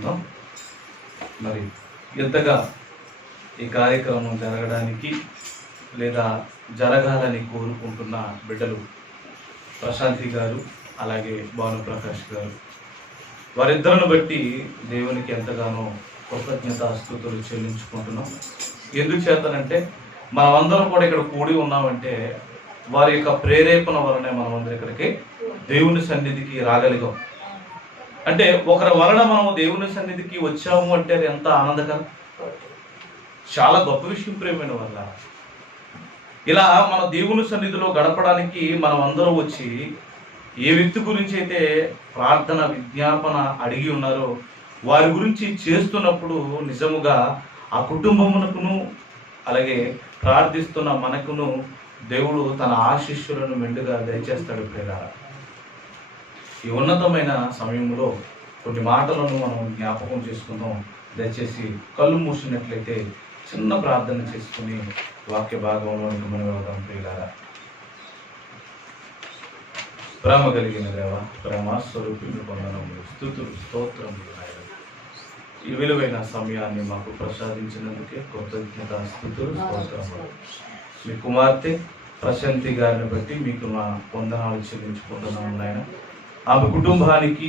చేసుకుందాం. మరి ఎంతగా ఈ కార్యక్రమం జరగడానికి లేదా జరగాలని కోరుకుంటున్న బిడ్డలు ప్రశాంతి గారు అలాగే భానుప్రకాష్ గారు, వారిద్దరిని బట్టి దేవునికి ఎంతగానో కృతజ్ఞతాస్తుతులు చెల్లించుకుంటున్నాం. ఎందుచేతనంటే మనమందరం కూడా ఇక్కడ కూడి ఉన్నామంటే వారి యొక్క ప్రేరేపణ వలనే మనమందరం ఇక్కడికి దేవుని సన్నిధికి రాగలిగాం. అంటే ఒకరి వలన మనము దేవుని సన్నిధికి వచ్చాము అంటే అది ఎంత ఆనందకరం, చాలా గొప్ప విషయం ప్రేమైన వల్ల. ఇలా మన దేవుని సన్నిధిలో గడపడానికి మనం అందరం వచ్చి ఏ వ్యక్తి గురించి అయితే ప్రార్థన విజ్ఞాపన అడిగి ఉన్నారో వారి గురించి చేస్తున్నప్పుడు నిజముగా ఆ కుటుంబమునకును అలాగే ప్రార్థిస్తున్న మనకును దేవుడు తన ఆశీస్సులను మెండుగా దయచేస్తాడు. ప్రియులారా, ఈ ఉన్నతమైన సమయంలో కొన్ని మాటలను మనం జ్ఞాపకం చేసుకుందాం. దయచేసి కళ్ళు మూసినట్లయితే చిన్న ప్రార్థన చేసుకుని వాక్య భాగంలోనికి మనం వెళ్దాం. ప్రియులారా, ప్రేమ కలిగిన దేవ, ప్రేమ స్వరూపిణి వందనములు, స్తుతులు, స్తోత్రములు. ఈ విలువైన సమయాన్ని మాకు ప్రసాదించినందుకే కృతజ్ఞత, స్తుతులు, స్తోత్రములు. మీ కుమార్తె ప్రశాంతి గారిని బట్టి మీకు నా వందనాలు చెల్లించుకుంటున్నాను నాయన. ఆమె కుటుంబానికి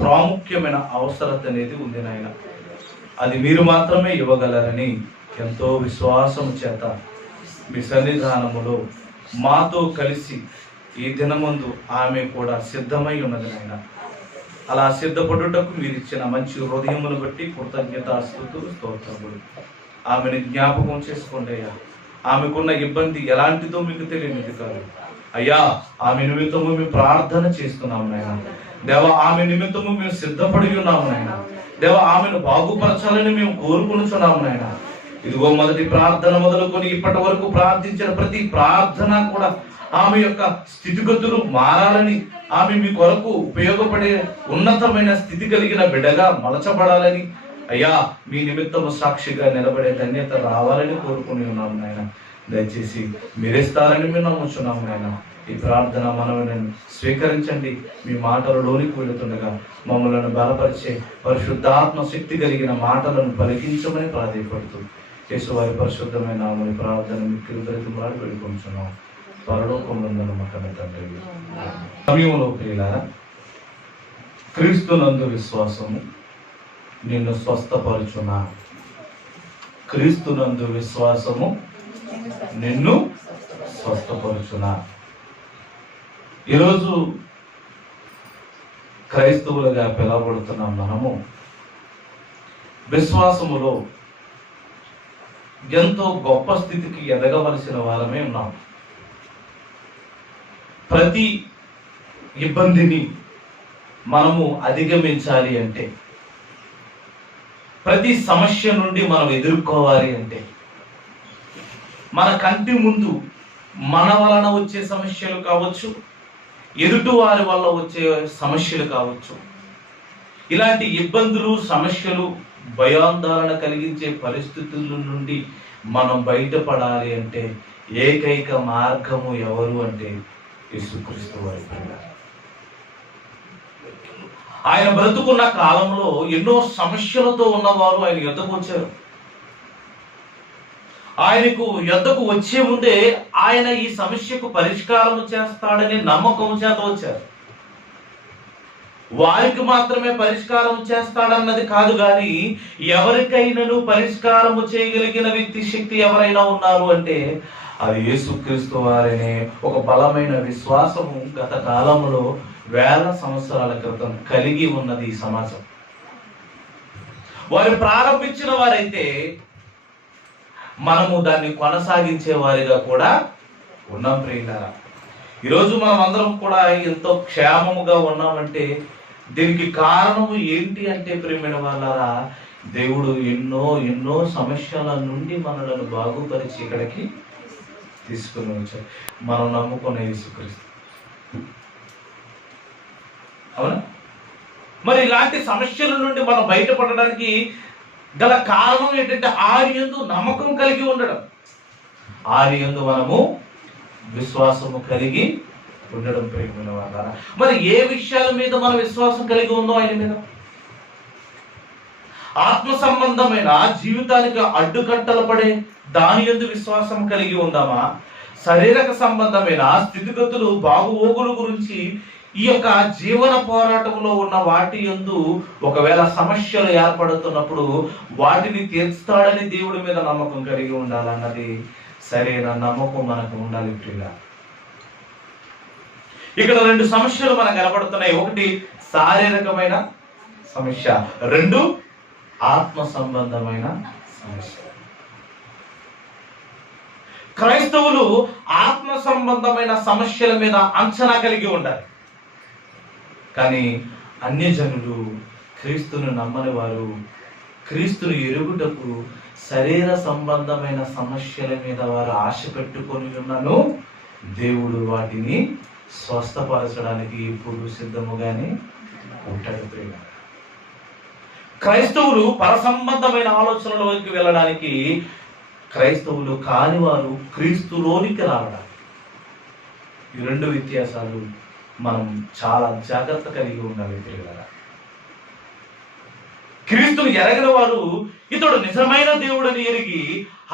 ప్రాముఖ్యమైన అవసరత అనేది ఉంది నాయన. అది మీరు మాత్రమే ఇవ్వగలరని ఎంతో విశ్వాసం చేత మీ సన్నిధానములో మాతో కలిసి ఈ దినమందు ఆమె కూడా సిద్ధమై ఉన్నది నాయన. అలా సిద్ధపడుటకు మీరు ఇచ్చిన మంచి హృదయమును బట్టి కృతజ్ఞతాస్తుతులు, స్తోత్రములు. ఆమెను జ్ఞాపకం చేసుకోండి అయ్యా. ఆమెకున్న ఇబ్బంది ఎలాంటిదో మీకు తెలియనిది కాదు అయ్యా. ఆమె నిమిత్తము మేము ప్రార్థన చేస్తున్నాము నాయన. దేవ, ఆమె నిమిత్తము మేము సిద్ధపడి ఉన్నాము నాయన. దేవ, ఆమెను బాగుపరచాలని మేము కోరుకుంటున్నాము నాయన. ఇదిగో మొదటి ప్రార్థన మొదలుకొని ఇప్పటి వరకు ప్రార్థించిన ప్రతి ప్రార్థన కూడా ఆమె యొక్క స్థితిగతులు మారాలని, ఆమె మీ కొరకు ఉపయోగపడే ఉన్నతమైన స్థితి కలిగిన బిడ్డగా మలచబడాలని అయ్యా, మీ నిమిత్తము సాక్షిగా నిలబడే ధన్యత రావాలని కోరుకుని ఉన్నాము నాయన. దయచేసి మీరేస్తారని మేము నమ్ముచున్నాము నాయన. ఈ ప్రార్థన మనల్ని స్వీకరించండి. మీ మాటలలోనికి వెళుతుండగా మమ్మల్ని బలపరిచే పరిశుద్ధాత్మ శక్తి కలిగిన మాటలను పలికించమని ప్రాధాన్యపడుతూ యేసువారి పరిశుద్ధమైన నామమున ప్రార్థన మీకు బ్రతిమలాడి వేడుకొంచున్నాం. పరలోకమునందు మా తండ్రి. సమయంలో ప్రియులారా, క్రీస్తునందు విశ్వాసము నిన్ను స్వస్థపరచునా. క్రీస్తునందు విశ్వాసము నిన్ను స్వస్థపరచునా. ఈరోజు క్రైస్తవులుగా పిలవబడుతున్న మనము విశ్వాసములో ఎంతో గొప్ప స్థితికి ఎదగవలసిన వారమే ఉన్నాం. ప్రతి ఇబ్బందిని మనము అధిగమించాలి అంటే, ప్రతి సమస్య నుండి మనం ఎదుర్కోవాలి అంటే, మన కంటి ముందు మన వలన వచ్చే సమస్యలు కావచ్చు, ఎదుటి వారి వల్ల వచ్చే సమస్యలు కావచ్చు, ఇలాంటి ఇబ్బందులు, సమస్యలు, భయాందోళన కలిగించే పరిస్థితుల నుండి మనం బయటపడాలి అంటే ఏకైక మార్గము ఎవరు అంటే యేసుక్రీస్తు వారి. ఆయన బ్రతుకున్న కాలంలో ఎన్నో సమస్యలతో ఉన్నవారు ఆయన యొద్దకు వచ్చారు. ఆయనకు యొద్దకు వచ్చే ముందే ఆయన ఈ సమస్యకు పరిష్కారం చేస్తాడని నమ్మకం చేత వచ్చారు. వారికి మాత్రమే పరిష్కారం చేస్తాడన్నది కాదు, కానీ ఎవరికైనాను పరిష్కారము చేయగలిగిన వ్యక్తి శక్తి ఎవరైనా ఉన్నారు అంటే అది యేసుక్రీస్తు వారినే. ఒక బలమైన విశ్వాసము గత కాలంలో వేల సంవత్సరాల క్రితం కలిగి ఉన్నది ఈ సమాజం. వారు ప్రారంభించిన వారైతే మనము దాన్ని కొనసాగించే వారిగా కూడా ఉన్నాం. ప్రియులారా, ఈరోజు మనం అందరం కూడా ఎంతో క్షేమముగా ఉన్నామంటే దీనికి కారణము ఏంటి అంటే ప్రియమైన వాళ్ళారా, దేవుడు ఎన్నో ఎన్నో సమస్యల నుండి మనలను బాగుపరిచి ఇక్కడికి తీసుకుని వచ్చారు. మనం నమ్ముకునే యేసుక్రీస్తు. అవునా? మరి ఇలాంటి సమస్యల నుండి మనం బయటపడడానికి గల కారణం ఏంటంటే ఆయన యందు నమ్మకం కలిగి ఉండడం, ఆయన యందు మనము విశ్వాసము కలిగి ఉండడం. ప్రియమైన వాళ్ళారా, మరి ఏ విషయాల మీద మనం విశ్వాసం కలిగి ఉందో ఆయన మీద, ఆత్మ సంబంధమైన జీవితానికి అడ్డుకట్టలు పడే దాని యందు విశ్వాసం కలిగి ఉందామా? శారీరక సంబంధమైన స్థితిగతులు బాగుోగుల గురించి ఈ యొక్క జీవన పోరాటంలో ఉన్న వాటి యందు ఒకవేళ సమస్యలు ఏర్పడుతున్నప్పుడు వాటిని తీర్చుతాడని దేవుడి మీద నమ్మకం కలిగి ఉండాలన్నది సరైన నమ్మకం మనకు ఉండాలి ప్రియులా. ఇక్కడ రెండు సమస్యలు మనకు కనబడుతున్నాయి. ఒకటి శారీరకమైన సమస్య, రెండు ఆత్మ సంబంధమైన సమస్య. క్రైస్తవులు ఆత్మ సంబంధమైన సమస్యల మీద అంచనా కలిగి ఉండాలి. కానీ అన్యజనులు, క్రీస్తును నమ్మని వారు, క్రీస్తును ఎరుగుటకు శరీర సంబంధమైన సమస్యల మీద వారు ఆశ పెట్టుకొని ఉన్నాను. దేవుడు వాటిని స్వస్థపరచడానికి ఇప్పుడు సిద్ధముగానే ఉంటాడు ప్రియ. క్రైస్తవులు పరసంబంధమైన ఆలోచనలోకి వెళ్ళడానికి, క్రైస్తవులు కానివారు క్రీస్తులోనికి రావడానికి, ఈ రెండు వ్యత్యాసాలు మనం చాలా జాగ్రత్త కలిగి ఉండాలి ప్రియులారా. క్రీస్తుని ఎరగిన వారు ఇతడు నిజమైన దేవుడని ఎరిగి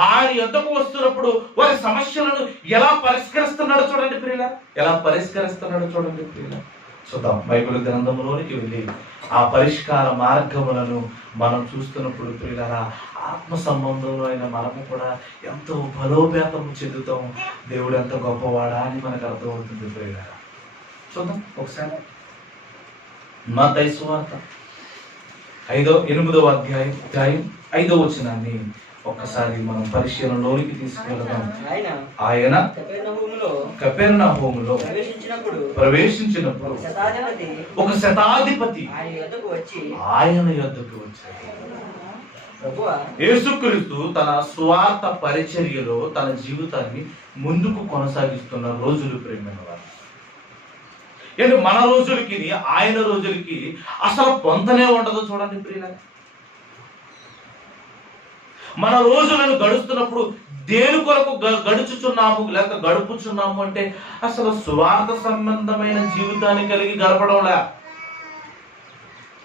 ఆయన యొద్దకు వస్తున్నప్పుడు వారి సమస్యలను ఎలా పరిష్కరిస్తున్నాడో చూడండి ప్రియులా, ఎలా పరిష్కరిస్తున్నాడో చూడండి ప్రియులా. చూద్దాం బైబిల్ గ్రంథంలోనికి వెళ్ళి ఆ పరిష్కార మార్గములను మనం చూస్తున్నప్పుడు ప్రియులారా, ఆత్మ సంబంధంలో అయిన మనము కూడా ఎంతో బలోపేతము చెందుతాం. దేవుడు ఎంత గొప్పవాడా అని మనకు అర్థమవుతుంది ప్రియులారా. చూద్దాం ఒకసారి మత్తయి సువార్త 8వ అధ్యాయం 5వ వచనాన్ని ఒక్కసారి మనం పరిశీలనలోనికి తీసుకెళ్దాం. ఆయన కపెర్నహూములో ప్రవేశించినప్పుడు ఒక శతాధిపతి ఆయన యొద్దకు వచ్చాడు. యేసుక్రీస్తు తన స్వార్థ పరిచర్యలో తన జీవితాన్ని ముందుకు కొనసాగిస్తున్న రోజులు ప్రేమైన వారు. ఏంటి మన రోజులకి ఆయన రోజులకి అసలు పొంతనే ఉండదు చూడండి ప్రియుల. మన రోజులను గడుస్తున్నప్పుడు దేని కొరకు గడుచుచున్నాము లేక గడుపుచున్నాము అంటే అసలు స్వార్థ సంబంధమైన జీవితాన్ని కలిగి గడపడంలా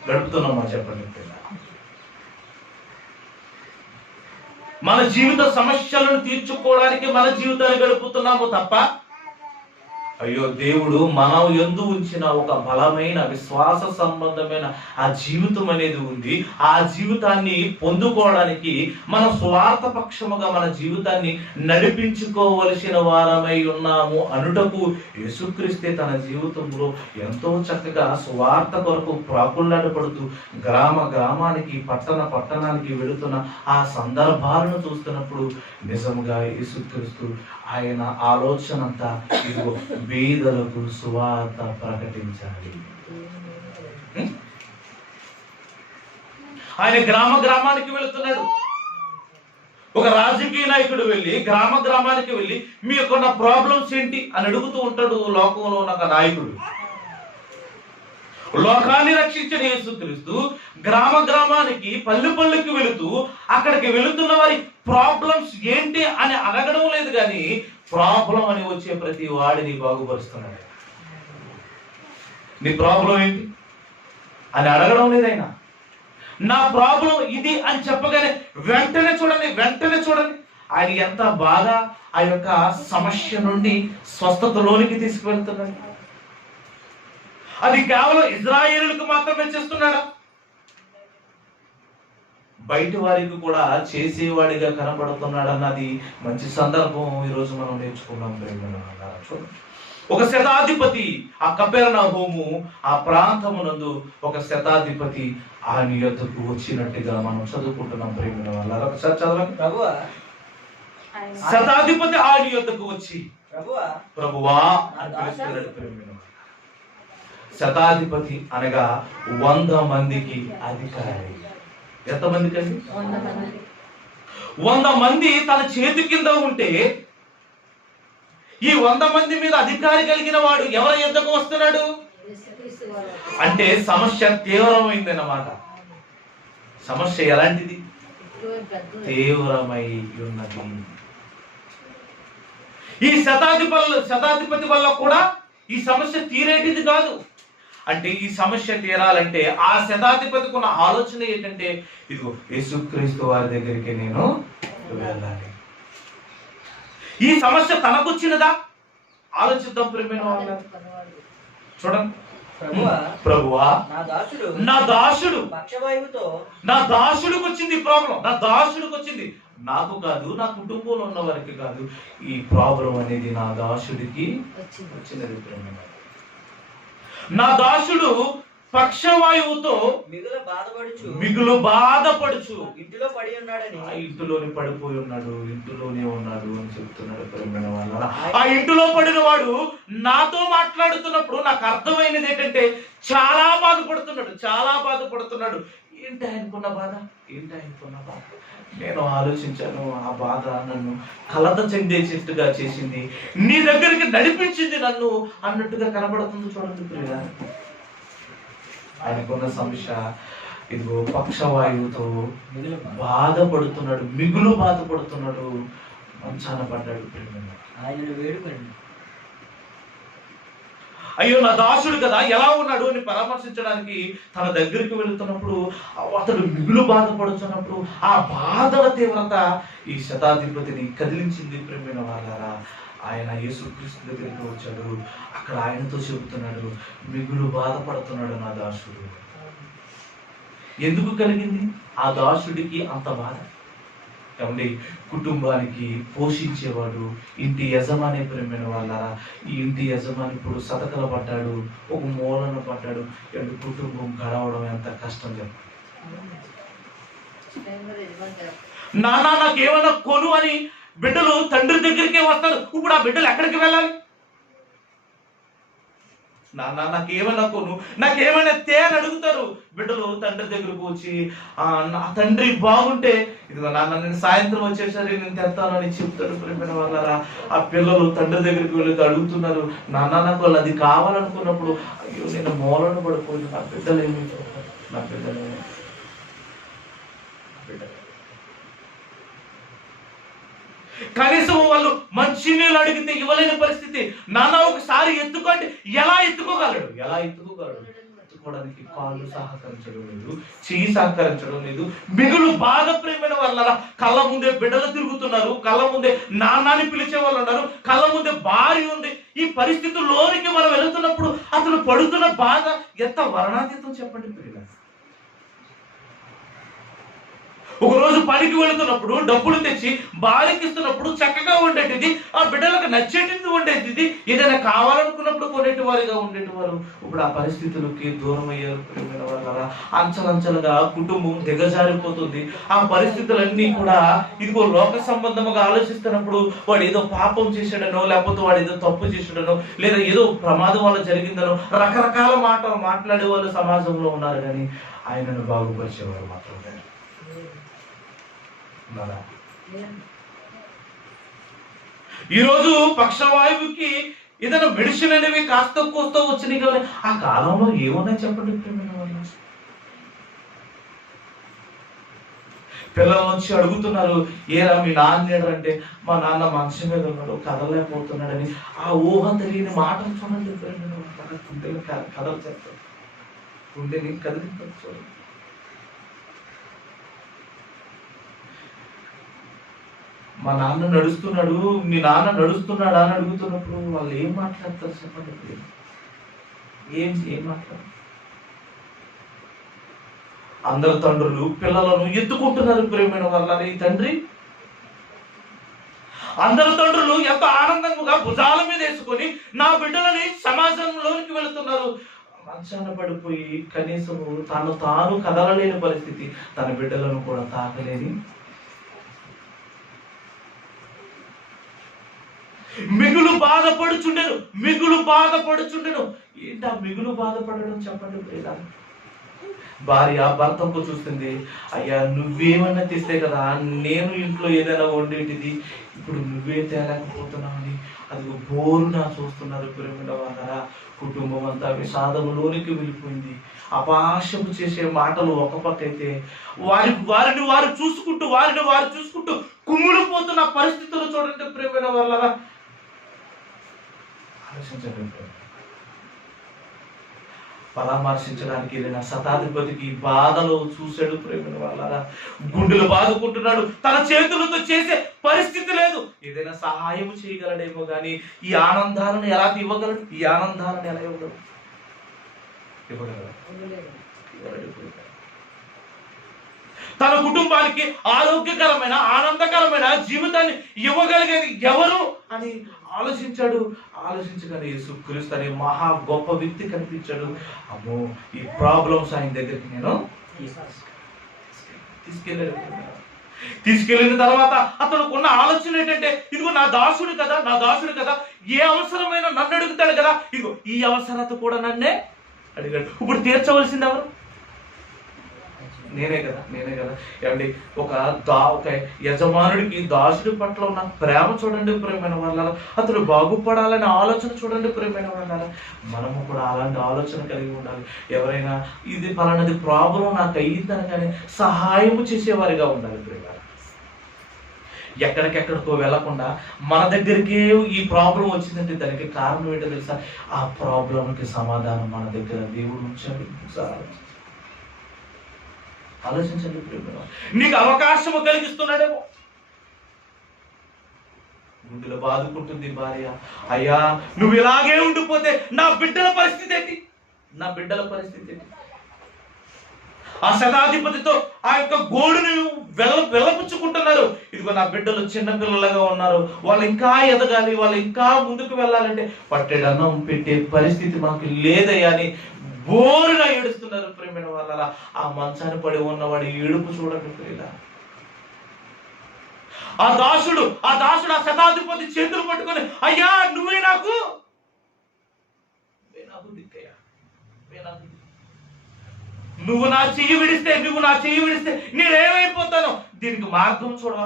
గడుపుతున్నామా చెప్పండి ప్రియుల. మన జీవిత సమస్యలను తీర్చుకోవడానికి మన జీవితాన్ని గడుపుతున్నాము తప్ప, అయ్యో దేవుడు మనం యందు ఉంచిన ఒక బలమైన విశ్వాస సంబంధమైన ఆ జీవితం అనేది ఉంది. ఆ జీవితాన్ని పొందుకోవడానికి మన స్వార్థ పక్షముగా మన జీవితాన్ని నడిపించుకోవలసిన వారమై ఉన్నాము అనుటకు యేసుక్రీస్తే తన జీవితంలో ఎంతో చక్కగా స్వార్థ కొరకు ప్రాకులాడపడుతూ గ్రామానికి పట్టణానికి వెళుతున్న ఆ సందర్భాలను చూస్తున్నప్పుడు నిజంగా యేసుక్రీస్తు ఆయన ఆలోచన అంతా ఇదిగో బీదలకు సువార్త ప్రకటించాలి. ఆయన గ్రామానికి వెళుతున్నాడు. ఒక రాజకీయ నాయకుడు వెళ్ళి గ్రామానికి వెళ్ళి మీ యొక్క ప్రాబ్లమ్స్ ఏంటి అని అడుగుతూ ఉంటాడు. లోకంలో ఉన్న నాయకుడు లోకాన్ని రక్షించిన యేసుక్రీస్తు గ్రామానికి పల్లెకి వెళుతూ అక్కడికి వెళుతున్న వారి ప్రాబ్లమ్స్ ఏంటి అని అడగడం లేదు, కానీ ప్రాబ్లం అని వచ్చే ప్రతి వాడిని బాగుపరుస్తున్నాడు. నీ ప్రాబ్లం ఏంటి అని అడగడం లేదైనా, నా ప్రాబ్లం ఇది అని చెప్పగానే వెంటనే చూడండి ఆయన ఎంత బాగా ఆ యొక్క సమస్య నుండి స్వస్థతలోనికి తీసుకువెళ్తున్నాడు. అది కేవలం ఇజ్రాయేలులకు మాత్రమే చేస్తున్నాడా? బయట వారికి కూడా చేసేవాడిగా కనబడుతున్నాడు అన్నది మంచి సందర్భం ఈరోజు మనం నేర్చుకున్నాం. ఒక శతాధిపతి ఆ కపెర్నహూము ఆ ప్రాంతమునందు ఒక శతాధిపతి ఆయన యొద్దకు వచ్చినట్టుగా మనం చదువుకుంటున్నాం. ప్రేమ వల్ల ఒకసారి చదవండి. శతాధిపతి ఆయన యొద్దకు వచ్చి ప్రభువా అని పిలుస్తున్నాడు. ప్రేమ శతాధిపతి అనగా 100 మందికి అధికారి. ఎంతమందికి అండి? 100 మంది తన చేతి కింద ఉంటే ఈ 100 మంది మీద అధికారి కలిగిన వాడు ఎవరి యొద్దకు వస్తున్నాడు అంటే సమస్య తీవ్రమైంది అన్నమాట. సమస్య ఎలాంటిది? తీవ్రమై ఉన్నది. ఈ శతాధిపతి వల్ల కూడా ఈ సమస్య తీరేటిది కాదు. అంటే ఈ సమస్య తీరాలంటే ఆ శతాధిపతికి ఉన్న ఆలోచన ఏంటంటే, ఇదిగో యేసుక్రీస్తు వారి దగ్గరికి నేను వెళ్ళాలి. ఈ సమస్య తనకొచ్చినదా? ఆలోచిద్దాం ప్రియమైన వాళ్ళ. చూడండి, ప్రభువా నా దాసుడు నా దాసుడికి వచ్చింది ప్రాబ్లం, నా దాసుడికి వచ్చింది, నాకు కాదు, నా కుటుంబంలో ఉన్న వారికి కాదు. ఈ ప్రాబ్లం అనేది నా దాసుడికి వచ్చినది. నా దాసుడు పక్షవాయువుతో మిగులు బాధపడుచు ఇంటిలో పడి ఉన్నాడని, ఆ ఇంటిలోనే పడిపోయి ఉన్నాడు, ఇంటిలోనే ఉన్నాడు అని చెప్తున్నాడు ప్రియమైన వాళ్ళ. ఆ ఇంటిలో పడిన వాడు నాతో మాట్లాడుతున్నప్పుడు నాకు అర్థమైనది ఏంటంటే, చాలా బాధపడుతున్నాడు, చాలా బాధపడుతున్నాడు. ఏంటి ఆయనకున్న బాధ, ఏంటి ఆయనకున్న బాధ? నేను ఆలోచించాను, ఆ బాధ నన్ను కలత చెందేటట్టుగా చేసింది, నీ దగ్గరికి నడిపించింది నన్ను అన్నట్టుగా కనబడుతుంది. చూడండి ప్రియ, ఆయనకున్న సమస్య ఇదిగో పక్షవాయువుతో బాధపడుతున్నాడు, మిగులు బాధపడుతున్నాడు, మంచాన పడ్డాడు. ఆయనను వేడుకండి, అయ్యో నా దాసుడు కదా ఎలా ఉన్నాడు అని పరామర్శించడానికి తన దగ్గరికి వెళుతున్నప్పుడు అతడు మిగులు బాధపడుతున్నప్పుడు ఆ బాధల తీవ్రత ఈ శతాధిపతిని కదిలించింది. ప్రేమైన వాళ్ళారా, ఆయన యేసుక్రీస్తు దగ్గరికి వచ్చాడు, అక్కడ ఆయనతో చెబుతున్నాడు, మిగులు బాధపడుతున్నాడు నా దాసుడు. ఎందుకు కలిగింది ఆ దాసుడికి అంత బాధ? ఏమండి, కుటుంబానికి పోషించేవాడు, ఇంటి యజమాని ప్రేమైన వాళ్ళారా, ఈ ఇంటి యజమాని ఇప్పుడు సతకల పడ్డాడు, ఒక మూలన పడ్డాడు. కుటుంబం గడవడం ఎంత కష్టం చెప్పండి. నాన్న నాకేమన్నా కొను అని బిడ్డలు తండ్రి దగ్గరికే వస్తారు. ఇప్పుడు ఆ బిడ్డలు ఎక్కడికి వెళ్ళాలి? నాన్న నాకేమన్నా కొను, నాకేమైనా అని అడుగుతారు బిడ్డలు తండ్రి దగ్గరకు వచ్చి. నా తండ్రి బాగుంటే ఇదిగో నాన్న నేను సాయంత్రం వచ్చేసరికి నేను తెస్తానని చెప్తాడు. ప్రేమైన వాళ్ళారా, ఆ పిల్లలు తండ్రి దగ్గరికి వెళ్ళి అడుగుతున్నారు, నాన్న నాకు అది కావాలనుకున్నప్పుడు అయ్యో నేను మూలను పడిపోయి నా బిడ్డలు ఏమి, నా బిడ్డలు కనీసం వాళ్ళు మంచి నీళ్ళు అడిగితే ఇవ్వలేని పరిస్థితి. నాన్న ఒకసారి ఎత్తుకోండి, ఎలా ఎత్తుకోగలడు? ఎత్తుకోవడానికి కాళ్ళు సహకరించడం లేదు, చెయ్యి సహకరించడం లేదు. మిగులు బాగా ప్రేమైన వాళ్ళ కళ్ళ ముందే బిడ్డలు తిరుగుతున్నారు, కళ్ళ ముందే నాన్నని పిలిచే వాళ్ళు ఉన్నారు, కళ్ళ ముందే భార్య ఉంది. ఈ పరిస్థితుల్లోనికి మనం వెళుతున్నప్పుడు అతను పడుతున్న బాధ ఎంత వర్ణాతీతం చెప్పండి ప్రియులారా. ఒకరోజు పనికి వెళుతున్నప్పుడు డబ్బులు తెచ్చి భార్యకి ఇస్తున్నప్పుడు చక్కగా ఉండేటిది, ఆ బిడ్డలకు నచ్చేటిది ఉండేది, ఏదైనా కావాలనుకున్నప్పుడు కొనేటి వారిగా ఉండేటివారు. ఇప్పుడు ఆ పరిస్థితులకి దూరం అయ్యారు ప్రియమైన వాళ్ళారా. అంచలంచలుగా కుటుంబం దిగజారిపోతుంది. ఆ పరిస్థితులన్నీ కూడా ఇదిగో లోక సంబంధముగా ఆలోచిస్తున్నప్పుడు వాడు ఏదో పాపం చేశాడనో, లేకపోతే వాడు ఏదో తప్పు చేశాడనో, లేదా ఏదో ప్రమాదం వల్ల జరిగిందనో రకరకాల మాటలు మాట్లాడే వాళ్ళు సమాజంలో ఉన్నారు, కానీ ఆయనను బాగుపరిచేవారు మాత్రమే. ఈరోజు పక్షవాయువుకి ఏదైనా మెడిసిన్ అనేవి కాస్త కోస్త వచ్చినాయి, కానీ ఆ కాలంలో ఏమున్నాయి చెప్పండి. పిల్లల నుంచి అడుగుతున్నారు, ఏరా మీ నాన్న అంటే, మా నాన్న మంచం మీద ఉన్నాడు కదలలేకపోతున్నాడని. ఆ ఊహ తెలియని మాటలు చూడండి, గుండెలు కథలు చేస్తారు, గుండెని కదిలింటారు. చూడండి, మా నాన్న నడుస్తున్నాడు, మీ నాన్న నడుస్తున్నాడా అని అడుగుతున్నప్పుడు వాళ్ళు ఏం మాట్లాడతారు చెప్పండి? ఏం మాట్లాడతారు? అందరు తండ్రులు పిల్లలను ఎత్తుకుంటున్నారు ప్రేమైన వాళ్ళ. ఈ తండ్రి అందరు తండ్రులు ఎంత ఆనందంగా భుజాల మీద వేసుకొని నా బిడ్డలని సమాజంలోనికి వెళుతున్నారు. మంచాన పడిపోయి కనీసము తాను కదలలేని పరిస్థితి, తన బిడ్డలను కూడా తాకలేని మిగులు బాధపడుచుండెను. ఏంటా మిగులు బాధపడడం చెప్పండి ప్రియులా. భార్య భర్తకు చూస్తుంది, అయ్యా నువ్వేమన్నా తెస్తే కదా నేను ఇంట్లో ఏదైనా వండేటిది, ఇప్పుడు నువ్వే తేలేకపోతున్నావని అది బోరునా చూస్తున్నారు ప్రేమిల వాళ్ళ. కుటుంబం అంతా విషాదంలోనికి వెళ్ళిపోయింది. అపాశము చేసే మాటలు ఒక పక్క అయితే, వారిని వారు చూసుకుంటూ కుమ్ములిపోతున్న పరిస్థితులు చూడండి ప్రేమిల వాళ్ళ. ఆలోచించండి, పరామర్శించడానికి వెళ్ళిన శతాధిపతికి బాధలు చూశాడు ప్రేమ వాళ్ళ. గుండెలు బాదుకుంటున్నాడు. తన చేతులతో చేసే పరిస్థితి లేదు. ఏదైనా సహాయం చేయగలడేమో కానీ ఈ ఆనందాలను ఎలా ఇవ్వగలడు? ఈ ఆనందాలను ఎలా ఇవ్వగలడు? తన కుటుంబానికి ఆరోగ్యకరమైన ఆనందకరమైన జీవితాన్ని ఇవ్వగలిగేది ఎవరు అని ఆలోచించగానే యేసుక్రీస్తు అనే మహా గొప్ప వ్యక్తి కనిపించాడు. అమ్మో, ఈ ప్రాబ్లమ్స్ ఆయన దగ్గరికి నేను తీసుకెళ్ళిన తర్వాత అతనికి ఉన్న ఆలోచన ఏంటంటే, ఇదిగో నా దాసుడు కదా, ఏ అవసరమైన నన్ను అడుగుతాడు కదా, ఇదిగో ఈ అవసరత కూడా నన్నే అడిగాడు. ఇప్పుడు తీర్చవలసింది ఎవరు? నేనే కదా. ఏమండి, ఒక యజమానుడికి దాసుడి పట్ల ఉన్న ప్రేమ చూడండి ప్రేమైన వాళ్ళ. అతను బాగుపడాలనే ఆలోచన చూడండి ప్రేమైన వాళ్ళ. మనము కూడా అలాంటి ఆలోచన కలిగి ఉండాలి. ఎవరైనా ఇది పలానది ప్రాబ్లం నాకు అయ్యిందని కానీ సహాయం చేసేవారిగా ఉండాలి ప్రేమ. ఎక్కడికెక్కడికో వెళ్లకుండా మన దగ్గరికి ఈ ప్రాబ్లం వచ్చిందంటే దానికి కారణం ఏంటో తెలుసా? ఆ ప్రాబ్లంకి సమాధానం మన దగ్గర దేవుడు ఉంచాడు. ఆలోచించండి ప్రేమ. నీకు అవకాశము కలిగిస్తున్నాడేమో. గుండెలు బాదుకుంటుంది భార్య, అయ్యా నువ్వు ఇలాగే ఉండిపోతే నా బిడ్డల పరిస్థితి ఏంటి? ఆ శతాధిపతితో ఆ యొక్క గోడును వెళ్ళపుచ్చుకుంటున్నారు. ఇదిగో నా బిడ్డలు చిన్న పిల్లలుగా ఉన్నారు, వాళ్ళు ఇంకా ఎదగాలి, వాళ్ళు ఇంకా ముందుకు వెళ్ళాలంటే పట్టెడన్నం పెట్టే పరిస్థితి మనకు లేదయ్యా అని బోరుగా ఏడుస్తున్నారు ప్రేమైన వాళ్ళ. ఆ మంచాన్ని పడి ఉన్నవాడి ఏడుపు చూడండి ప్రియుల. ఆ దాసుడు ఆ శతాధిపతి చేతులు పట్టుకొని, అయ్యా నువ్వే నాకు దిక్కయ్యా, నువ్వు నా చెయ్యి విడిస్తే నేనేమైపోతాను? దీనికి మార్గం చూడవా?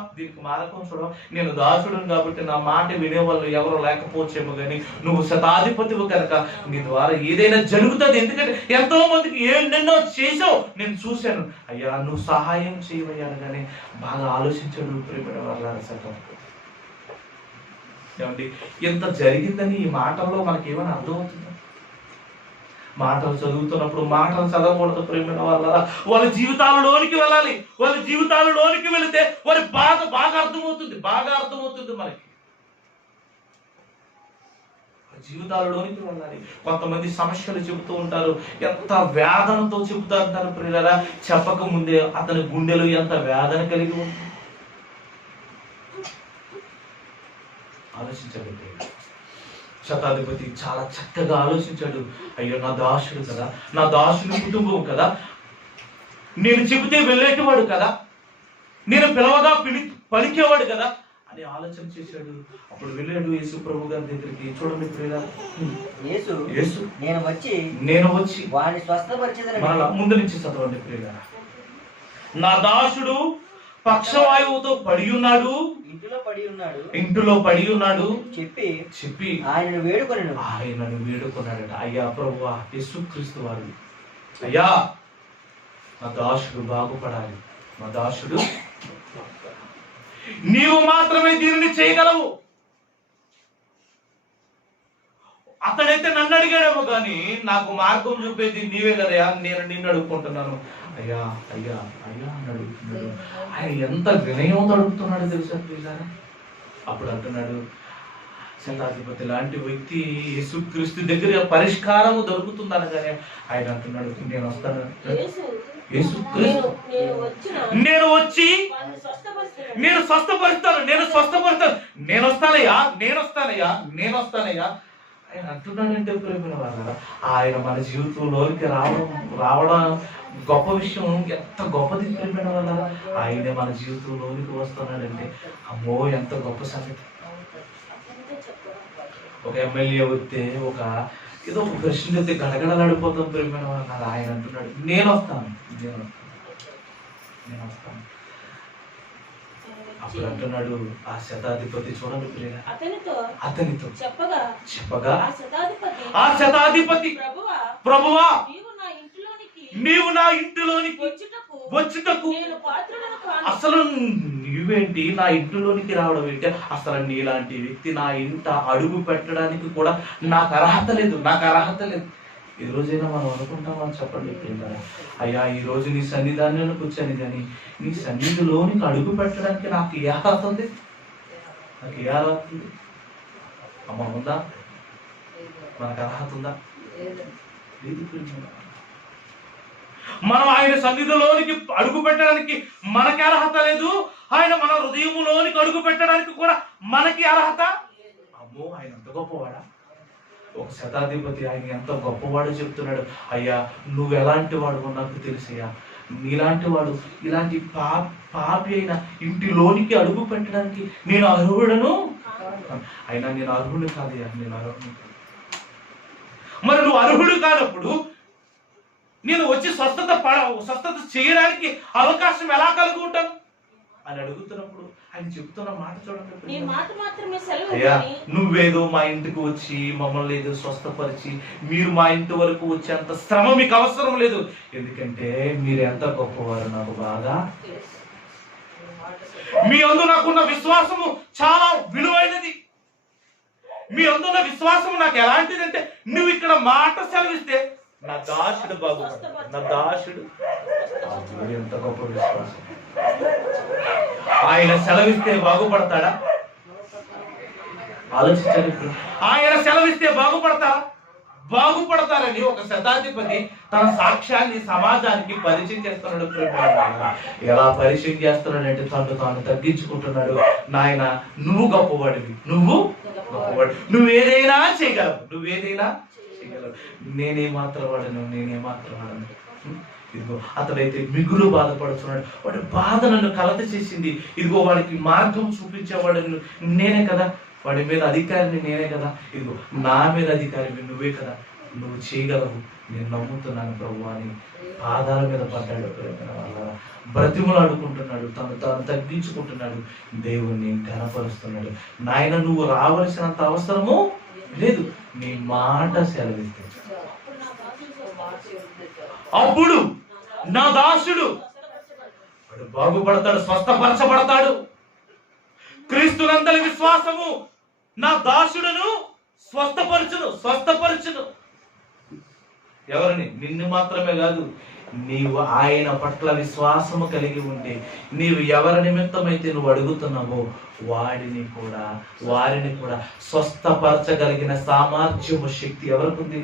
నేను దాసుడును కాబట్టి నా మాట వినేవాళ్ళు ఎవరు లేకపోవచ్చేమో కానీ నువ్వు శతాధిపతివు కనుక నీ ద్వారా ఏదైనా జరుగుతుంది. ఎందుకంటే ఎంతో మందికి ఎన్నెన్నో చేసావు, నేను చూశాను. అయ్యా నువ్వు సహాయం చేయమయ్యాను కానీ బాగా ఆలోచించాడు ప్రేమ వాళ్ళ శతాధిపతి. ఏమండి, ఎంత జరిగిందని ఈ మాటల్లో మనకేమైనా అర్థమవుతుందా? మాటలు చదువుతున్నప్పుడు మాటలు చదవకూడదు ప్రేమ వాళ్ళ. వాళ్ళ జీవితాలలోనికి వెళ్ళాలి. వాళ్ళ జీవితాలలోనికి వెళితే వారి బాధ బాగా అర్థమవుతుంది మనకి. జీవితాలలోనికి వెళ్ళాలి. కొంతమంది సమస్యలు చెబుతూ ఉంటారు, ఎంత వేదనతో చెబుతూ అంటారు ప్రియులారా. చెప్పక ముందే అతని గుండెలు ఎంత వేదన కలిగి ఉంది. ఆలోచించండి. శతాధిపతి చాలా చక్కగా ఆలోచించాడు. అయ్యో నా దాసుడు కదా, నా దాసుని కుటుంబం కదా, నేను చెబితే వెళ్ళేటవాడు కదా, నేను పిలవగా పలికేవాడు కదా అని ఆలోచన చేశాడు. అప్పుడు వెళ్ళాడు యేసు ప్రభు గారి దగ్గరికి. చూడండి ప్రియుల, యేసు నేను వచ్చి వారిని స్వస్థపరిచేదనని ముందు నుంచి చదవండి ప్రియుల. నా దాసుడు పక్షవాయువుతో ఇంటిలో పడి ఉన్నాడు చెప్పి ఆయనను వేడుకొన్నాడట. అయ్యా ప్రభువా యేసుక్రీస్తు వారు, అయ్యా నా దాసుడు బాగుపడాలి, నా దాసుడు నీవు మాత్రమే దీనిని చేయగలవు. అతడైతే నన్ను అడిగాడేమో కానీ నాకు మార్గం చూపేది నీవే కదయా, నేను నిన్ను అడుగుకుంటున్నాను. అయ్యా అయ్యా అయ్యా అని అడుగుతున్నాడు. ఆయన ఎంత వినయంతో అడుగుతున్నాడు తెలుసా ప్రియులారా. అప్పుడు అంటున్నాడు, శతాధిపతి లాంటి వ్యక్తి యేసుక్రీస్తు దగ్గర పరిష్కారము దొరుకుతుంది అనగానే ఆయన అంటున్నాడు, నేను వస్తాను, నేను వచ్చి నేను స్వస్థపరుస్తాను, నేను వస్తానయ్యా ఆయన అంటున్నాడంటే ప్రేమ వాళ్ళ. ఆయన మన జీవితంలోకి రావడం గొప్ప విషయం. ఎంత గొప్పది ప్రేమ వాళ్ళ. ఆయన మన జీవితంలోనికి వస్తున్నాడంటే అమ్మో ఎంత గొప్ప సంగతి. ఒక ఎమ్మెల్యే వస్తే ఏదో ఒక ప్రశ్న అయితే గడగడలాడిపోతాం ప్రేమ వాళ్ళ. ఆయన అంటున్నాడు, నేను వస్తాను. అప్పుడు అంటున్నాడు ఆ శతాధిపతి, చూడండి ప్రియ, అతనితో చెప్పగా ఆ శతాధిపతి, ప్రభువా నీవు నా ఇంటిలోనికి వచ్చుటకు అసలు నీవేంటి నా ఇంటిలోనికి రావడం ఏంటి? అసలు నీలాంటి వ్యక్తి నా ఇంట అడుగు పెట్టడానికి కూడా నాకు అర్హత లేదు. ఈ రోజైనా మనం అనుకుంటామా చెప్పండి ప్రియులారా, అయ్యా ఈ రోజు నీ సన్నిధానంలో కూర్చొని కానీ నీ సన్నిధిలోనికి అడుగు పెట్టడానికి నాకు ఏ అర్హత ఉంది? నాకు ఏ అర్హత ఉంది? అమ్మ ఉందా? మనకు అర్హత ఉందా? లేదు ప్రియులారా. మనం ఆయన సన్నిధిలోనికి అడుగు పెట్టడానికి మనకి అర్హత లేదు. ఆయన మన హృదయంలోనికి అడుగు పెట్టడానికి కూడా మనకి అర్హత. అమ్మో, ఆయన ఎంత గొప్పవాడా! ఒక శతాధిపతి ఆయన ఎంత గొప్పవాడు చెప్తున్నాడు, అయ్యా నువ్వు ఎలాంటి వాడు నాకు తెలుసయ్యా, నీలాంటి వాడు ఇలాంటి పాపి అయిన ఇంటిలోనికి అడుగు పెట్టడానికి నేను అర్హుడను. అయినా నేను అర్హుడు కాదయ్యా, నేను అర్హుడు. మరి నువ్వు అర్హుడు కానప్పుడు నేను వచ్చి స్వస్థత చేయడానికి అవకాశం ఎలా కలిగి ఉంటాను అని అడుగుతున్నప్పుడు ఆయన చెప్తున్న మాట చూడండి, అయ్యా నువ్వేదో మా ఇంటికి వచ్చి మమ్మల్ని ఏదో స్వస్థపరిచి మీరు మా ఇంటి వరకు వచ్చేంత శ్రమ మీకు అవసరం లేదు, ఎందుకంటే మీరు ఎంత గొప్పవారు నాకు బాగా. మీ అందు నాకున్న విశ్వాసము చాలా విలువైనది. మీ అందున్న విశ్వాసం నాకు ఎలాంటిదంటే, నువ్వు ఇక్కడ మాట సెలవిస్తే నా దాసుడు బాగుపడతాడు. నా దాసుడు ఎంత గొప్ప విశ్వాసం. ఆయన సెలవిస్తే బాగుపడతాడా? ఆలోచించండి. ఆయన సెలవిస్తే బాగుపడతారని ఒక శతాధిపతి తన సాక్ష్యాన్ని సమాజానికి పరిచయం చేస్తున్నాడు. ఎలా పరిచయం చేస్తున్నాడంటే తాను తగ్గించుకుంటున్నాడు. నాయన నువ్వు గొప్పవాడివి, నువ్వు గొప్పవాడు, నువ్వేదైనా చేయగలవు. నేనే మాత్రం వాడను. ఇదిగో అతడైతే మిగులు బాధపడుతున్నాడు. వాడి బాధ నన్ను కలత చేసింది. ఇదిగో వాడికి మార్గం చూపించేవాడు నేనే కదా, వాడి మీద అధికారిని నేనే కదా, ఇదిగో నా మీద అధికారివి నువ్వే కదా, నువ్వు చేయగలవు, నేను నమ్ముతున్నాను ప్రభు అని పాదాల మీద పడ్డాడు. బ్రతిములు ఆడుకుంటున్నాడు, తాను తగ్గించుకుంటున్నాడు, దేవుణ్ణి ఘనపరుస్తున్నాడు. నాయన నువ్వు రావలసినంత అవసరము లేదు, నీ మాట సెలవిస్తే అప్పుడు నా దాసుడు వాడు బాగుపడతాడు, స్వస్థపరచబడతాడు. క్రీస్తునందలి విశ్వాసము నా దాసుడును స్వస్థపరచును. ఎవరిని? నిన్ను మాత్రమే కాదు, నీవు ఆయన పట్ల విశ్వాసము కలిగి ఉంటే, నీవు ఎవరి నిమిత్తమైతే నువ్వు అడుగుతున్నావో వారిని కూడా స్వస్థపరచగలిగిన సామర్థ్యము, శక్తి ఎవరికి ఉంది?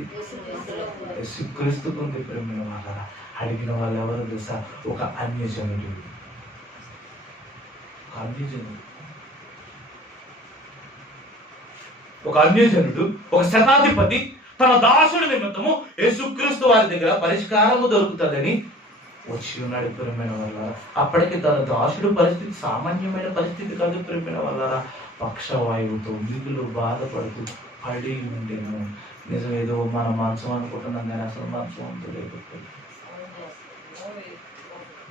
యేసుక్రీస్తుకుంది. ప్రేమ వాళ్ళ అడిగిన వాళ్ళు ఎవరు తెలుసా? ఒక అన్యజనుడు. ఒక శతాధిపతి తన దాసుడి నిమిత్తము యేసుక్రీస్తు వారి దగ్గర పరిష్కారము దొరుకుతుందని వచ్చి ఉన్నాడు. ప్రేమైన వల్ల అప్పటికి తన దాసుడు పరిస్థితి సామాన్యమైన పరిస్థితి కాదు. ప్రేమైన వల్ల పక్షవాయువుతో మిగులు బాధపడుతూ పడి ఉండేను. నిజం, ఏదో మన మంచం అనుకుంటున్నాం కానీ అసలు మంచం అంతా లేకపోతే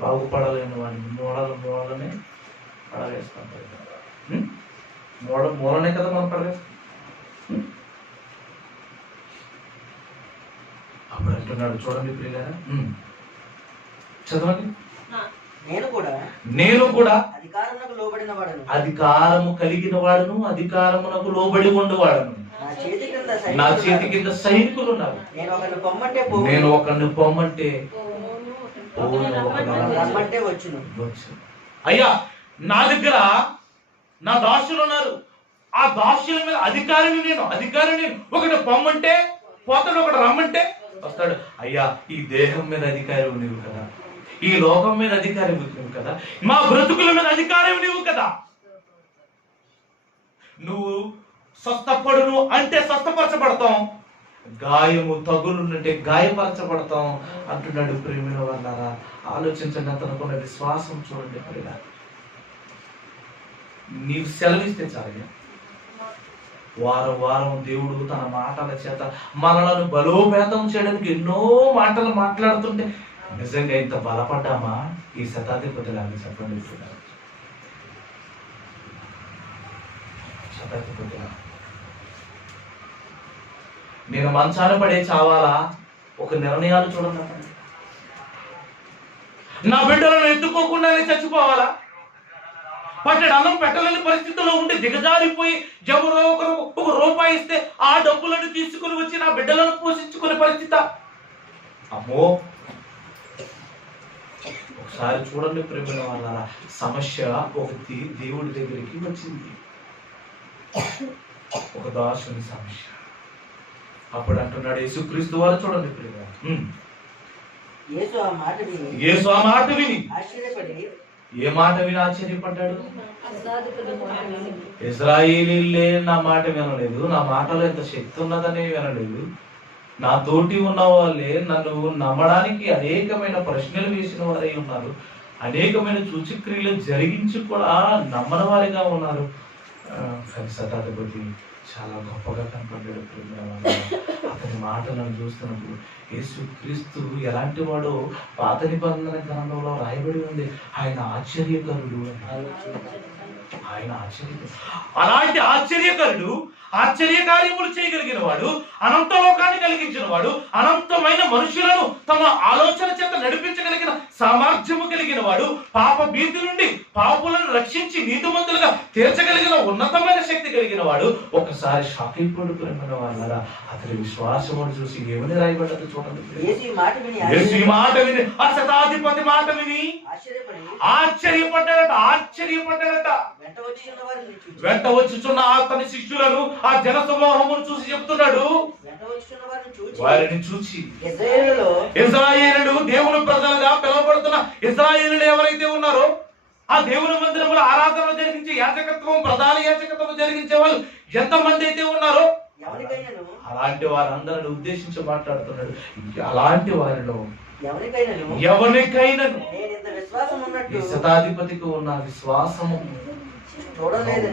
బాగుపడలేని వాడిని మూలనే పడవేస్తాం. మూలనే కదా మనం పడవేస్తాం. అప్పుడు అంటున్నాడు, చూడండి ప్రియులారా, చదవండి. నేను కూడా అధికారము కలిగిన వాడును, అధికారమునకు లోబడి ఉండేవాడును. నా చేతి కింద సైనికులు ఉన్నారు. నేను ఒకరిని పొమ్మంటే అయ్యా నా దగ్గర నా దాసులు ఉన్నారు. ఆ దాసుల మీద అధికారిని నేను. ఒకటి పొమ్మంటే పోతాడు, ఒకటి రమ్మంటే వస్తాడు. అయ్యా ఈ దేహం మీద అధికారి నీవు కదా, ఈ లోకం మీద అధికారి నువ్వు కదా, మా బ్రతుకుల మీద అధికారి నీవు కదా. నువ్వు స్వస్థపడును అంటే స్వస్థపరచబడతాం, గాయము తగులుంటే గాయపరచబడతాం అంటున్నాడు. ప్రేమిన వాళ్ళారా ఆలోచించండి. అతనుకున్న విశ్వాసం చూడండి. ప్రియ నీవు సెలవిస్తే చాలు. వారం దేవుడు తన మాటల చేత మనలను బలోపేతం చేయడానికి ఎన్నో మాటలు మాట్లాడుతుంటే నిజంగా ఇంత బలపడ్డామా ఈ శతాధిపతి లాగా? చెప్పండి. శతాధిపతి నేను మంచాన పడే చావాలా? ఒక నిర్ణయాలు చూడండి. నా బిడ్డలను ఎత్తుకోకుండానే చచ్చిపోవాలా? పట్టెడు అన్నం పెట్టలేని పరిస్థితుల్లో ఉండి దిగజారిపోయి ఎవరో ఒకరు ఒక రూపాయి ఇస్తే ఆ డబ్బులను తీసుకుని వచ్చి నా బిడ్డలను పోషించుకునే పరిస్థితి. అమ్మో, ఒకసారి చూడండి ప్రేమ వాళ్ళ సమస్య ఒకటి దేవుడి దగ్గరికి వచ్చింది, ఒక దాసుని సమస్య. అప్పుడు అంటున్నాడు యేసుక్రీస్తు వారు, చూడండి ప్రేమ, యేసు ఆ మాట విని ఏ మాట విని ఆశ్చర్యపడ్డాడు? ఇశ్రాయేలీయులే నా మాట వినలేదు, నా మాటలో ఎంత శక్తి ఉన్నదని వినలేదు. నా తోటి ఉన్న వాళ్ళే నన్ను నమ్మడానికి అనేకమైన ప్రశ్నలు వేసిన వారై ఉన్నారు, అనేకమైన సూచక్రియలు జరిగించి కూడా నమ్మని వారిగా ఉన్నారు. కానీ శతాధిపతి చాలా గొప్పగా కనపడ్డాడు. అతని మాటలను చూస్తున్నప్పుడు యేసుక్రీస్తు ఎలాంటి వాడో పాత నిబంధన గ్రంథంలో రాయబడి ఉంది. ఆయన ఆశ్చర్యకరుడు, ఆయన ఆశ్చర్యకరుడు. అలాంటి ఆశ్చర్యకరుడు, ఆశ్చర్యకార్యములు చేయగలిగిన వాడు, అనంత లోకాన్ని కలిగించిన వాడు, అనంతమైన మనుషులను తమ ఆలోచన చేత నడిపించగలిగిన సామర్థ్యము కలిగిన వాడు, పాప భీతి నుండి పాపులను రక్షించి నీతిమంతులుగా తీర్చగలిగిన ఉన్నతమైన శక్తి కలిగిన వాడు ఒకసారి షాక్ అయిపోడు ప్రేమ వాళ్ళ. అతని విశ్వాసమును చూసి ఏమని రాయబడ్డది చూడండి. యేసు ఈ మాట విని, ఆ శతాధిపతి మాట విని ఆశ్చర్యపడ్డాడట. వెంట వచ్చుచున్న అతని శిష్యులను, ఆ జన సమూహమును చూసి చెప్తున్నాడు, వారిని చూచి ఇశ్రాయేలులు, దేవుని ప్రజలుగా పిలువబడుతున్న ఇశ్రాయేలులు ఎవరైతే ఉన్నారో, ఆ దేవుని మందిరములో ఆరాధన జరిగించే యాజకత్వం, ప్రధాన యాజకత్వం జరిగించే వాళ్ళు ఎంతమంది అయితే ఉన్నారో, అలాంటి వారందరిని ఉద్దేశించి మాట్లాడుతున్నాడు. అలాంటి వారిలో ఎవరికైనా ఈ శతాధిపతికి ఉన్న విశ్వాసము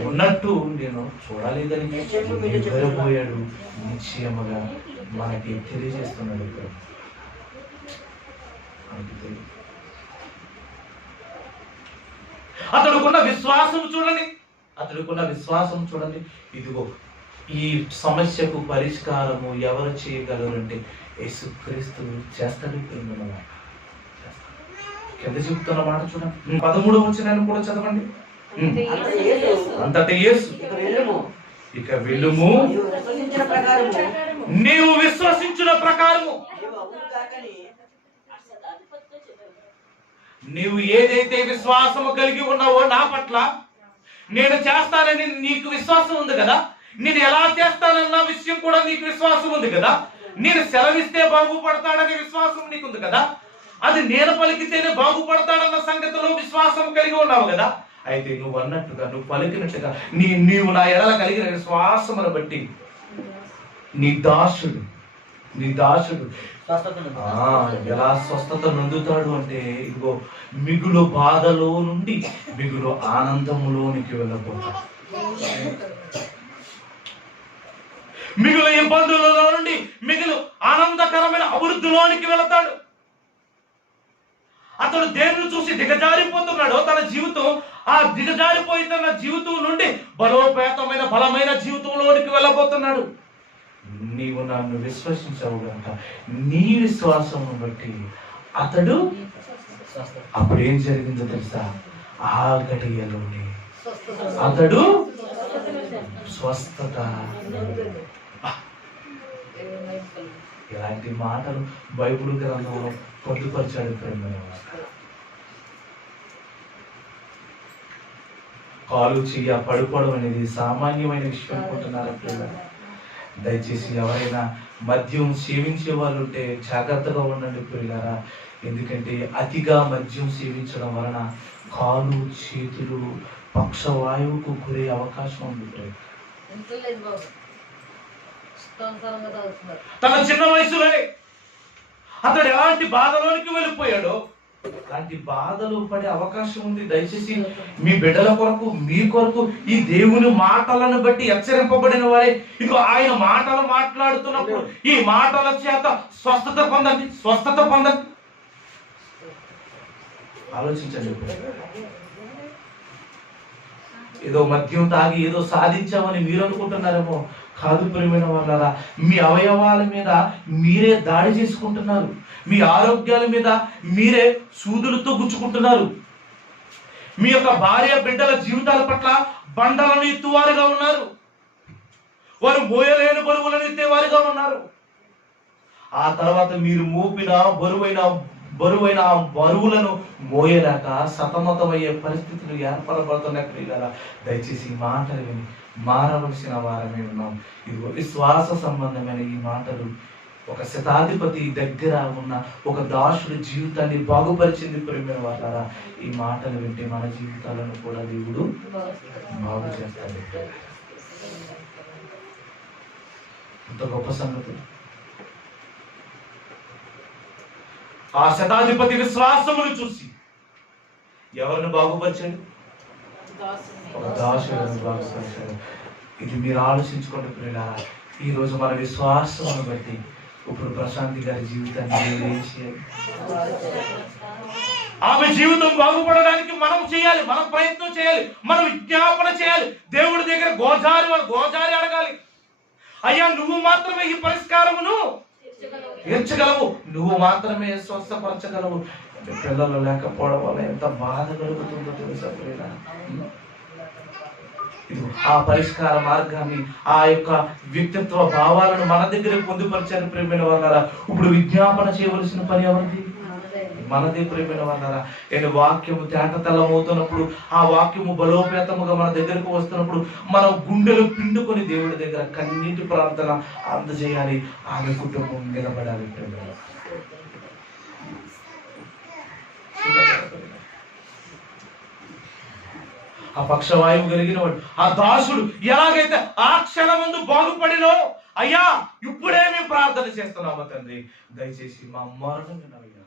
ఉన్నట్టు నేను చూడలేదని నిద్రపోయాడు. నిశ్చయముగా మనకి తెలియజేస్తున్నాడు. ఇక్కడ అతడుకున్న విశ్వాసం చూడండి, ఇదిగో ఈ సమస్యకు పరిష్కారము ఎవరు చేయగలరంటే యేసుక్రీస్తు చేస్తాడు. కింద చెప్తున్న మాట చూడండి, 13వ వచనాన్ని కూడా చదవండి. అంతటి యేసు, ఇక వెళ్ళుము, నీవు విశ్వసించిన ప్రకారము, నీవు ఏదైతే విశ్వాసము కలిగి ఉన్నావో నా పట్ల, నేను చేస్తానని నీకు విశ్వాసం ఉంది కదా, నేను ఎలా చేస్తానన్న విషయం కూడా నీకు విశ్వాసం ఉంది కదా, నేను సెలవిస్తే బాగుపడతాడనే విశ్వాసం నీకుంది కదా, అది నేను పలికితేనే బాగుపడతాడన్న సంగతిలో విశ్వాసం కలిగి ఉన్నావు కదా. అయితే నువ్వు అన్నట్టుగా, నువ్వు పలికినట్టుగా, నీవు నా ఎడల కలిగిన విశ్వాసమును బట్టి నీ దాసుడు ఎలా స్వస్థత నొందుతాడు అంటే, ఇదిగో మిగులు బాధలో నుండి మిగులు ఆనందములోనికి వెళ్ళబోతాడు. మిగులు ఇబ్బందులలో నుండి మిగులు ఆనందకరమైన అభివృద్ధిలోనికి వెళతాడు. అతడు దేవుని చూసి దిగజారిపోతున్నాడు. తన జీవితం, ఆ దిగజారిపోతున్న జీవితం నుండి బలోపేతమైన బలమైన జీవితంలోనికి వెళ్ళబోతున్నాడు. నీవు నన్ను విశ్వసించావు కనుక నీ విశ్వాసం బట్టి అతడు, అప్పుడు ఏం జరిగిందో తెలుసా, ఆ గడియలోనే అతడు స్వస్థత. ఇలాంటి మాటలు బైబిల్ గ్రంథంలో పొందుపరిచాడు. కాలు చెయ్య పడుకోవడం అనేది సామాన్యమైన విషయం అనుకుంటున్నారు. దయచేసి ఎవరైనా మద్యం సేవించే వాళ్ళు ఉంటే జాగ్రత్తగా ఉండండి ప్రియులారా. ఎందుకంటే అతిగా మద్యం సేవించడం వలన కాలు చేతులు పక్షవాయువుకు గురే అవకాశం ఉంది. తన చిన్న వయసులోనే అతడు ఎలాంటి బాధలోనికి వెళ్ళిపోయాడో అలాంటి బాధలు పడే అవకాశం ఉంది. దయచేసి మీ బిడ్డల కొరకు, మీ కొరకు ఈ దేవుని మాటలను బట్టి హెచ్చరింపబడిన వారే ఇదిగో ఆయన మాటలు మాట్లాడుతున్నప్పుడు ఈ మాటల చేత స్వస్థత పొందండి. ఆలోచించండి. ఏదో మద్యం తాగి ఏదో సాధించామని మీరు అనుకుంటున్నారేమో. కాదు ప్రియమైన వాళ్ళారా, మీ అవయవాల మీద మీరే దాడి చేసుకుంటున్నారు. మీ ఆరోగ్యాల మీద మీరే సూదులతో గుచ్చుకుంటున్నారు. మీ యొక్క భార్య బిడ్డల జీవితాల పట్ల బండలను ఎత్తువారుగా ఉన్నారు. వారు మోయలేని బరువులను ఎత్తేవారుగా ఉన్నారు. ఆ తర్వాత మీరు మోపిన బరువైన ఆ బరువులను మోయలేక సతమతమయ్యే పరిస్థితులు ఏర్పడబడుతున్నాయి. ప్రియులారా, దయచేసి ఈ మాటలు విని మారవలసిన వారమే ఉన్నాం. ఇదిగో విశ్వాస సంబంధమైన ఈ మాటలు ఒక శతాధిపతి దగ్గర ఉన్న ఒక దాసుడి జీవితాన్ని బాగుపరిచింది. ప్రేమ వాళ్ళారా, ఈ మాటలు వింటే మన జీవితాలను కూడా దేవుడు బాగు చేస్తాడు. అంత గొప్ప సంగతి. ఆ శతాధిపతి విశ్వాసమును చూసి ఎవరిని బాగుపరిచాడు? ఒక దాసుడిని బాగుపరిచాడు. ఇది మీరు ఆలోచించుకోండి ప్రియులారా. ఈ రోజు మన విశ్వాసమును బట్టి ఇప్పుడు ప్రశాంతి గారి జీవితాన్ని ఏం చేయాలి? ఆమె జీవితం బాగుపడడానికి మనం చేయాలి, మనం ప్రయత్నం చేయాలి, మనం విజ్ఞాపన చేయాలి. దేవుడి దగ్గర గోజారి అడగాలి. అయ్యా, నువ్వు మాత్రమే ఈ పరిష్కారమును తీర్చగలవు, నువ్వు మాత్రమే స్వస్థపరచగలవు. పిల్లలు లేకపోవడం వల్ల ఎంత బాధ కలుగుతుందో తెలుసా ప్రియులారా? ఆ పరిష్కార మార్గాన్ని, ఆ యొక్క వ్యక్తిత్వ భావాలను మన దగ్గర పొందుపరిచారు ప్రేమైన వాళ్ళారా. ఇప్పుడు విజ్ఞాపన చేయవలసిన పని ఎవరిది? మనదే ప్రేమైన వాళ్ళారా. నేను వాక్యము తేటతెల్లమవుతున్నప్పుడు, ఆ వాక్యము బలోపేతముగా మన దగ్గరకు వస్తున్నప్పుడు మనం గుండెలు పిండుకొని దేవుడి దగ్గర కన్నీటి ప్రార్థన అందజేయాలి. ఆమె కుటుంబం నిలబడాలి. ఆ పక్షవాయువు కలిగిన వాడు, ఆ దాసుడు ఎలాగైతే ఆ క్షణమందు బాగుపడినో, అయ్యా ఇప్పుడే మేము ప్రార్థన చేస్తున్నామా తండ్రి, దయచేసి మా మరణం వినవయ్యా.